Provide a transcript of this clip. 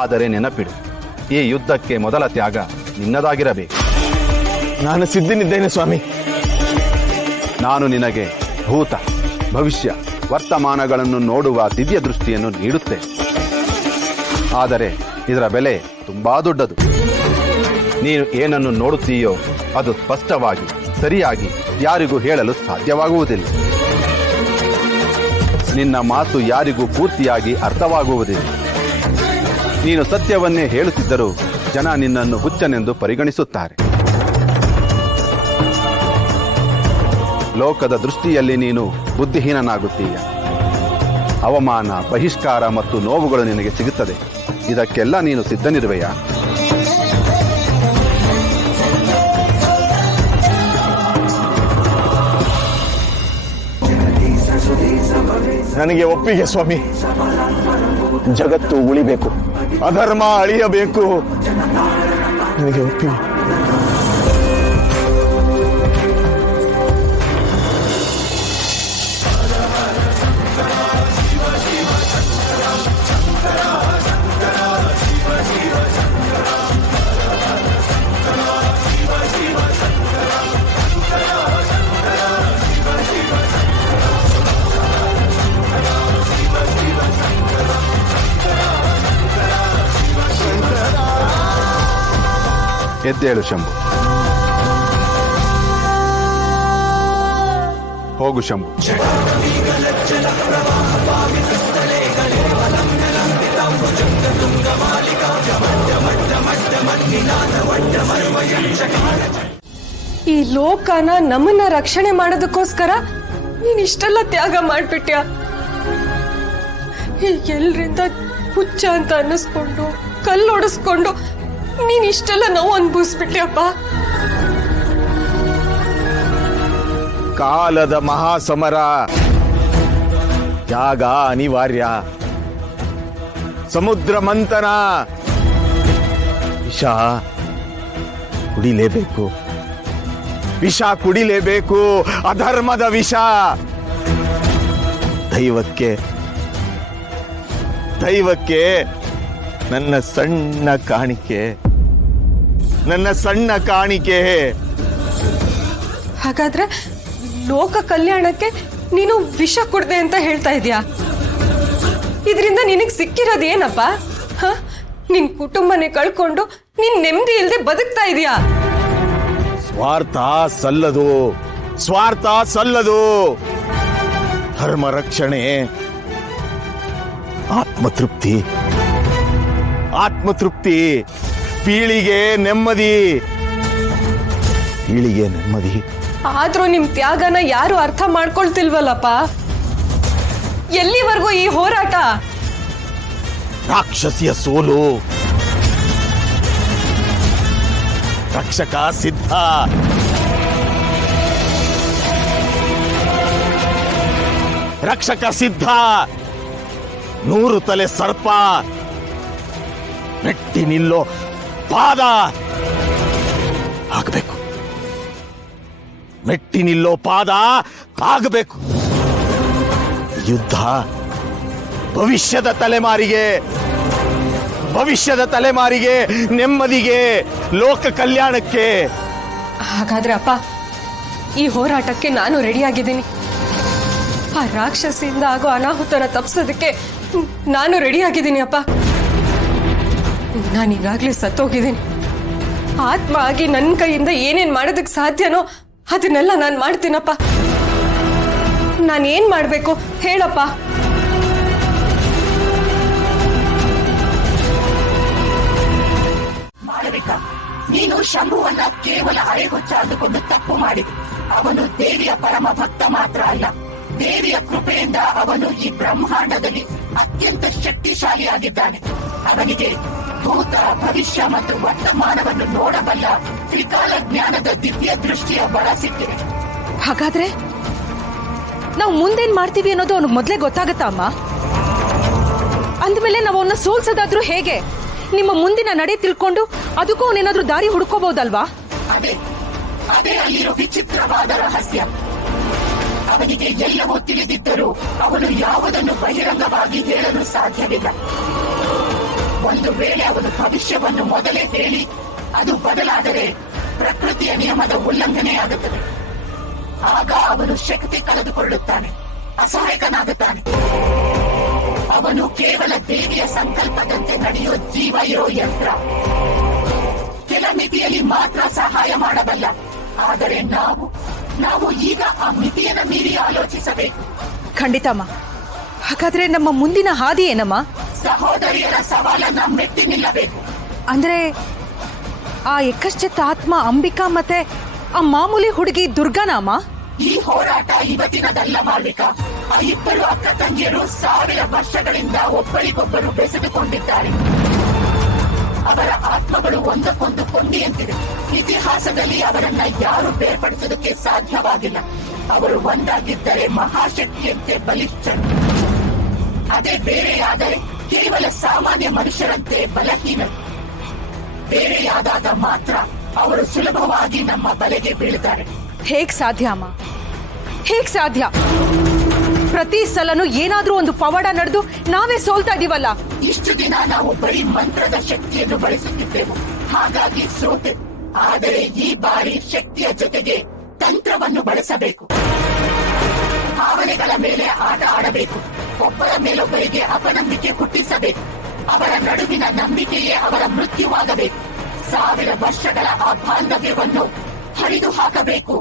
ಆದರೆ ನೆನಪಿಡು, ಈ ಯುದ್ಧಕ್ಕೆ ಮೊದಲ ತ್ಯಾಗ ನಿನ್ನದಾಗಿರಬೇಕು. ನಾನು ಸಿದ್ಧನಿದ್ದೇನೆ ಸ್ವಾಮಿ. ನಾನು ನಿನಗೆ ಭೂತ, ಭವಿಷ್ಯ, ವರ್ತಮಾನಗಳನ್ನು ನೋಡುವ ದಿವ್ಯ ದೃಷ್ಟಿಯನ್ನು ನೀಡುತ್ತೇನೆ. ಆದರೆ ಇದರ ಬೆಲೆ ತುಂಬಾ ದೊಡ್ಡದು. ನೀನು ಏನನ್ನು ನೋಡುತ್ತೀಯೋ ಅದು ಸ್ಪಷ್ಟವಾಗಿ, ಸರಿಯಾಗಿ ಯಾರಿಗೂ ಹೇಳಲು ಸಾಧ್ಯವಾಗುವುದಿಲ್ಲ. ನಿನ್ನ ಮಾತು ಯಾರಿಗೂ ಪೂರ್ತಿಯಾಗಿ ಅರ್ಥವಾಗುವುದಿಲ್ಲ. ನೀನು ಸತ್ಯವನ್ನೇ ಹೇಳುತ್ತಿದ್ದರೂ ಜನ ನಿನ್ನನ್ನು ಹುಚ್ಚನೆಂದು ಪರಿಗಣಿಸುತ್ತಾರೆ. ಲೋಕದ ದೃಷ್ಟಿಯಲ್ಲಿ ನೀನು ಬುದ್ಧಿಹೀನನಾಗುತ್ತೀಯ. ಅವಮಾನ, ಬಹಿಷ್ಕಾರ ಮತ್ತು ನೋವುಗಳು ನಿನಗೆ ಸಿಗುತ್ತದೆ. ಇದಕ್ಕೆಲ್ಲ ನೀನು ಸಿದ್ಧನಿರುವೆಯಾ? ನನಗೆ ಒಪ್ಪಿಗೆ ಸ್ವಾಮಿ. ಜಗತ್ತು ಉಳಿಬೇಕು, ಅಧರ್ಮ ಅಳಿಯಬೇಕು. ನನಗೆ ಒಪ್ಪಿಗೆ. ಎದ್ದೇಳು ಶಂಭು. ಹೋಗು ಶಂಭು. ಈ ಲೋಕನ ನಮ್ಮನ್ನ ರಕ್ಷಣೆ ಮಾಡೋದಕ್ಕೋಸ್ಕರ ನೀನ್ ಇಷ್ಟೆಲ್ಲ ತ್ಯಾಗ ಮಾಡ್ಬಿಟ್ಯಾ? ಎಲ್ರಿಂದ ಹುಚ್ಚ ಅಂತ ಅನ್ನಿಸ್ಕೊಂಡು ಕಲ್ಲೊಡಿಸ್ಕೊಂಡು ನೀನ್ ಇಷ್ಟೆಲ್ಲ ನೋವು ಅನುಭವಿಸ್ಬಿಟ್ಯಪ್ಪ. ಕಾಲದ ಮಹಾಸಮರ, ತ್ಯಾಗ ಅನಿವಾರ್ಯ. ಸಮುದ್ರ ಮಂಥನ, ವಿಷ ಕುಡಿಲೇಬೇಕು. ವಿಷ ಕುಡಿಲೇಬೇಕು, ಅಧರ್ಮದ ವಿಷ. ದೈವಕ್ಕೆ ನನ್ನ ಸಣ್ಣ ಕಾಣಿಕೆ, ನನ್ನ ಸಣ್ಣ ಕಾಣಿಕೆ. ಹಾಗಾದ್ರೆ ಲೋಕ ಕಲ್ಯಾಣಕ್ಕೆ ನೀನು ವಿಷ ಕುಡ್ದೆ ಅಂತ ಹೇಳ್ತಾ ಇದೀಯಾ? ಇದರಿಂದ ನಿನಗ್ ಸಿಕ್ಕಿರೋದೇನಪ್ಪ? ನಿನ್ ಕುಟುಂಬನೇ ಕಳ್ಕೊಂಡು ನೀನ್ ನೆಮ್ಮದಿ ಇಲ್ಲದೆ ಬದುಕ್ತಾ ಇದೀಯಾ? ಸ್ವಾರ್ಥ ಸಲ್ಲದು. ಧರ್ಮ ರಕ್ಷಣೆ, ಆತ್ಮತೃಪ್ತಿ, ಪೀಳಿಗೆ ನೆಮ್ಮದಿ. ಆದ್ರೂ ನಿಮ್ ತ್ಯಾಗನ ಯಾರು ಅರ್ಥ ಮಾಡ್ಕೊಳ್ತಿಲ್ವಲ್ಲಪ್ಪ. ಎಲ್ಲಿವರೆಗೂ ಈ ಹೋರಾಟ? ರಾಕ್ಷಸಿಯ ಸೋಲು. ರಕ್ಷಕ ಸಿದ್ಧ. ರಕ್ಷಕ ಸಿದ್ಧ. 100 ತಲೆ ಸರ್ಪ. ಮೆಟ್ಟಿ ನಿಲ್ಲೋ ಪಾದ ಆಗಬೇಕು. ಮೆಟ್ಟಿ ನಿಲ್ಲೋ ಪಾದ ಆಗಬೇಕು. ಯುದ್ಧ ಭವಿಷ್ಯದ ತಲೆಮಾರಿಗೆ, ನೆಮ್ಮದಿಗೆ, ಲೋಕ ಕಲ್ಯಾಣಕ್ಕೆ. ಹಾಗಾದ್ರೆ ಅಪ್ಪ, ಈ ಹೋರಾಟಕ್ಕೆ ನಾನು ರೆಡಿಯಾಗಿದ್ದೀನಿ. ಆ ರಾಕ್ಷಸಿಯಿಂದ ಆಗೋ ಅನಾಹುತನ ತಪ್ಪಿಸೋದಕ್ಕೆ ನಾನು ರೆಡಿಯಾಗಿದ್ದೀನಿ ಅಪ್ಪ. ನಾನೀಗಾಗ್ಲೇ ಸತ್ತೋಗಿದ್ದೀನಿ. ಆತ್ಮ ಆಗಿ ನನ್ನ ಕೈಯಿಂದ ಏನೇನ್ ಮಾಡೋದಕ್ಕೆ ಸಾಧ್ಯನೋ ಅದನ್ನೆಲ್ಲ ನಾನು ಮಾಡ್ತೀನಪ್ಪ. ನಾನೇನ್ ಮಾಡ್ಬೇಕು ಹೇಳಪ್ಪ. ನೀನು ಶಂಭುವನ್ನ ಕೇವಲ ಅರೆಹುಚ್ಚ ಅಂದುಕೊಂಡು ತಪ್ಪು ಮಾಡಿದೆ. ಅವನು ದೇವಿಯ ಪರಮ ಭಕ್ತ ಮಾತ್ರ ಅಲ್ಲ, ದೇವಿಯ ಕೃಪೆಯಿಂದ ಅವನು ಈ ಬ್ರಹ್ಮಾಂಡದಲ್ಲಿ ಅತ್ಯಂತ ಶಕ್ತಿಶಾಲಿಯಾಗಿದ್ದಾನೆ. ಅವನಿಗೆ ಭೂತ, ಭವಿಷ್ಯ ಮತ್ತು ವರ್ತಮಾನವನ್ನು ನೋಡಬಲ್ಲ ತ್ರಿಕಾಲ ಜ್ಞಾನದ ದಿವ್ಯ ದೃಷ್ಟಿಯ ಬಲ ಸಿಕ್ಕಿದೆ. ಹಾಗಾದ್ರೆ ನಾವು ಮುಂದೇನ್ ಮಾಡ್ತೀವಿ ಅನ್ನೋದು ಅವನಿಗೆ ಮೊದಲೇ ಗೊತ್ತಾಗತ್ತಾ ಅಮ್ಮ? ಅಂದ್ಮೇಲೆ ನಾವು ಅವನ್ನ ಸೋಲ್ಸೋದಾದ್ರೂ ಹೇಗೆ? ನಿಮ್ಮ ಮುಂದಿನ ನಡೆ ತಿಳ್ಕೊಂಡು ಅದಕ್ಕೂ ಅವನೇನಾದ್ರೂ ದಾರಿ ಹುಡ್ಕೋಬಹುದಲ್ವಾ? ಅದೇ ಅಲ್ಲಿರೋ ವಿಚಿತ್ರವಾದ ರಹಸ್ಯ. ಅವನಿಗೆ ಎಲ್ಲವೂ ತಿಳಿದಿದ್ದರೂ ಅವನು ಯಾವುದನ್ನು ಬಹಿರಂಗವಾಗಿ ಹೇಳಲು ಸಾಧ್ಯವಿಲ್ಲ. ಒಂದು ವೇಳೆ ಅವನು ಭವಿಷ್ಯವನ್ನು ಮೊದಲೇ ಹೇಳಿ ಅದು ಬದಲಾದರೆ ಪ್ರಕೃತಿಯ ನಿಯಮದ ಉಲ್ಲಂಘನೆಯಾಗುತ್ತದೆ. ಆಗ ಅವನು ಶಕ್ತಿ ಕಳೆದುಕೊಳ್ಳುತ್ತಾನೆ, ಅಸಹಾಯಕನಾಗುತ್ತಾನೆ. ಅವನು ಕೇವಲ ದೇವಿಯ ಸಂಕಲ್ಪದಂತೆ ನಡೆಯುವ ಜೀವ ಇರೋ ಯಂತ್ರ. ಕೆಲ ಮಿತಿಯಲ್ಲಿ ಮಾತ್ರ ಸಹಾಯ ಮಾಡಬಲ್ಲ. ಆದರೆ ನಾವು ಈಗ ಆ ಮಿತಿಯನ್ನು ಮೀರಿ ಆಲೋಚಿಸಬೇಕು. ಖಂಡಿತಮ್ಮ. ಹಾಗಾದ್ರೆ ನಮ್ಮ ಮುಂದಿನ ಹಾದಿ ಏನಮ್ಮ? ಸಹೋದರಿಯರ ಸವಾಲನ್ನ ಮೆಟ್ಟಿ ನಿಲ್ಲಬೇಕು. ಅಂದ್ರೆ ಆ ಎಕ್ಕಶ್ಚಿತ್ತ ಆತ್ಮ ಅಂಬಿಕಾ ಮತ್ತೆ ಆ ಮಾಮೂಲಿ ಹುಡುಗಿ ದುರ್ಗಾನಾಮ? ಈ ಹೋರಾಟ ಇವತ್ತಿನದಲ್ಲ ಮಾಳಿಕ. ಆ ಇಬ್ಬರು ಅಕ್ಕ ತಂಗಿಯರು 1000 ವರ್ಷಗಳಿಂದ ಒಬ್ಬರಿಗೊಬ್ಬರು ಬೆಸೆದುಕೊಂಡಿದ್ದಾರೆ. ಅವರ ಆತ್ಮಗಳು ಒಂದಕ್ಕೊಂದು ಕೊಂಡಿಯಂತಿದೆ. ಇತಿಹಾಸದಲ್ಲಿ ಅವರನ್ನ ಯಾರು ಬೇರ್ಪಡಿಸೋದಕ್ಕೆ ಸಾಧ್ಯವಾಗಿಲ್ಲ. ಅವರು ಒಂದಾಗಿದ್ದರೆ ಮಹಾಶಕ್ತಿಯಂತೆ ಬಲಿಷ್ಠರು. ಅದೇ ಬೇರೆಯಾದರೆ ಕೇವಲ ಸಾಮಾನ್ಯ ಮನುಷ್ಯರಂತೆ ಬಲಹೀನರು. ಬೇರೆಯಾದಾಗ ಮಾತ್ರ ಅವರು ಸುಲಭವಾಗಿ ನಮ್ಮ ಬಲೆಗೆ ಬೀಳುತ್ತಾರೆ. ಹೇಗ್ ಸಾಧ್ಯ ಅಮ್ಮ? ಹೇಗ್ ಸಾಧ್ಯ? ಪ್ರತಿ ಸಲನೂ ಏನಾದ್ರೂ ಒಂದು ಪವಾಡ ನಡೆದು ನಾವೇ ಸೋಲ್ತಾ ಇದೀವಲ್ಲ. ಇಷ್ಟು ದಿನ ನಾವು ಬರೀ ಮಂತ್ರದ ಶಕ್ತಿಯನ್ನು ಬಳಸುತ್ತಿದ್ದೆವು, ಹಾಗಾಗಿ ಸೋತೆ. ಆದರೆ ಈ ಬಾರಿ ಶಕ್ತಿಯ ಜೊತೆಗೆ ತಂತ್ರವನ್ನು ಬಳಸಬೇಕು. ಭಾವನೆಗಳ ಮೇಲೆ ಆಟ ಆಡಬೇಕು. ಒಬ್ಬರ ಮೇಲೊಬ್ಬರಿಗೆ ಅಪನಂಬಿಕೆ ಹುಟ್ಟಿಸಬೇಕು. ಅವರ ನಡುವಿನ ನಂಬಿಕೆಯೇ ಅವರ ಮೃತ್ಯುವಾಗಬೇಕು. 1000 ವರ್ಷಗಳ ಆ ಬಾಂಧವ್ಯವನ್ನು ಹರಿದು ಹಾಕಬೇಕು.